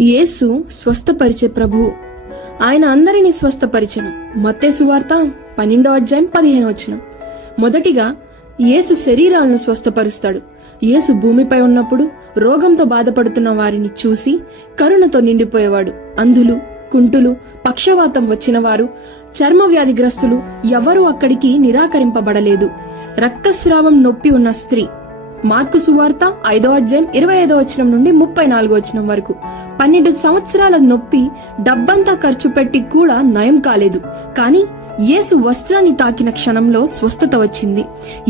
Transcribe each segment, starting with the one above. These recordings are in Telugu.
యేసు స్వస్థపరిచే ప్రభువు. ఆయన అందరినీ స్వస్థపరిచెను. మత్తయి సువార్త 12:15. మొదటిగా యేసు శరీరాలను స్వస్థపరుస్తాడు. యేసు భూమిపై ఉన్నప్పుడు రోగంతో బాధపడుతున్న వారిని చూసి కరుణతో నిండిపోయేవాడు. అంధులు, కుంటులు, పక్షవాతం వచ్చిన వారు, చర్మ వ్యాధిగ్రస్తులు ఎవరూ అక్కడికి నిరాకరింపబడలేదు. రక్తస్రావం నొప్పి ఉన్న స్త్రీ, మార్కు సువార్త 5:25 నుండి 34 వరకు, 12 సంవత్సరాల నొప్పి డబ్బంతా ఖర్చు పెట్టి కూడా నయం కాలేదు. కానీ యేసు వస్త్రాన్ని తాకిన క్షణంలో స్వస్థత వచ్చింది.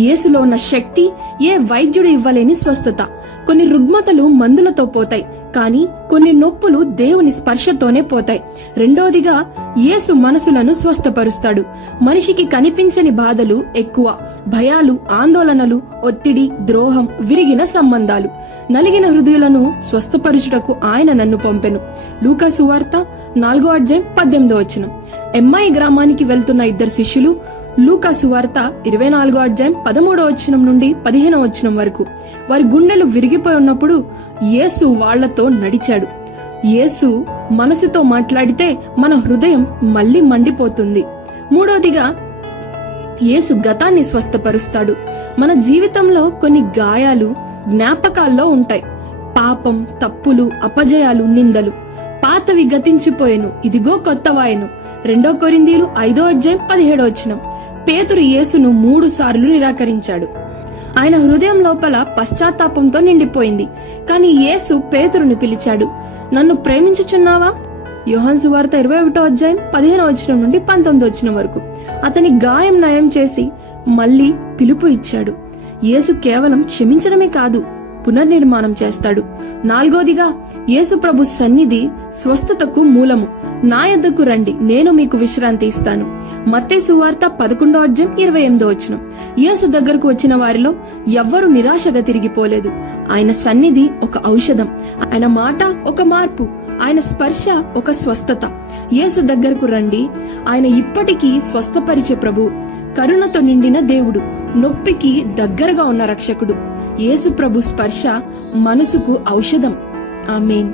యేసులో ఉన్న శక్తి ఏ వైద్యుడు ఇవ్వలేని స్వస్థత. కొన్ని రుగ్మతలు మందులతో పోతాయి, కానీ కొన్ని నొప్పులు దేవుని స్పర్శతోనే పోతాయి. రెండోదిగా యేసు మనసులను స్వస్థపరుస్తాడు. మనిషికి కనిపించని బాధలు ఎక్కువ, భయాలు, ఆందోళనలు, ఒత్తిడి, ద్రోహం, విరిగిన సంబంధాలు, నలిగిన హృదయులను స్వస్థపరుచుటకు ఆయన నన్ను పంపెను. లూకా సువార్త 4:18. ఎమ్మాయి గ్రామానికి వెళ్తున్న 2 శిష్యులు, లూకా సువార్త 24:13 నుండి 15 వరకు, వారి గుండెలు విరిగిపోయి ఉన్నప్పుడు యేసు వాళ్లతో నడిచాడు. యేసు మనసుతో మాట్లాడితే మన హృదయం మళ్లీ మండిపోతుంది. మూడోదిగా యేసు గతాన్ని స్వస్థపరుస్తాడు. మన జీవితంలో కొన్ని గాయాలు జ్ఞాపకాల్లో ఉంటాయి. పాపం, తప్పులు, అపజయాలు, నిందలు. పాతవి గతించిపోయెను, ఇదిగో కొత్తవాయెను. 2 కొరింథీయులు 5:17. పేతురు యేసును 3 సార్లు నిరాకరించాడు. ఆయన హృదయం లోపల పశ్చాత్తాపంతో నిండిపోయింది. కాని యేసు పేతురుని పిలిచాడు. నన్ను ప్రేమించుచున్నావా? యోహాను సువార్త 21:15 నుండి 19 వరకు. అతని గాయం నయం చేసి మళ్లీ పిలుపు ఇచ్చాడు. యేసు కేవలం క్షమించడమే కాదు, పునర్నిర్మాణం చేస్తాడు. నాలుగోదిగా యేసు ప్రభు సన్నిధి స్వస్థతకు మూలము. నా యొద్దకు రండి, నేను మీకు విశ్రాంతి ఇస్తాను. మత్తయి సువార్త 11:28. యేసు దగ్గరకు వచ్చిన వారిలో ఎవ్వరూ నిరాశగా తిరిగిపోలేదు. ఆయన సన్నిధి ఒక ఔషధం, ఆయన మాట ఒక మార్పు, ఆయన స్పర్శ ఒక స్వస్థత. యేసు దగ్గరకు రండి. ఆయన ఇప్పటికీ స్వస్థపరిచే ప్రభు, కరుణతో నిండిన దేవుడు, నొప్పికి దగ్గరగా ఉన్న రక్షకుడు. యేసు ప్రభు స్పర్శ మనసుకు ఔషధం. ఆమేన్.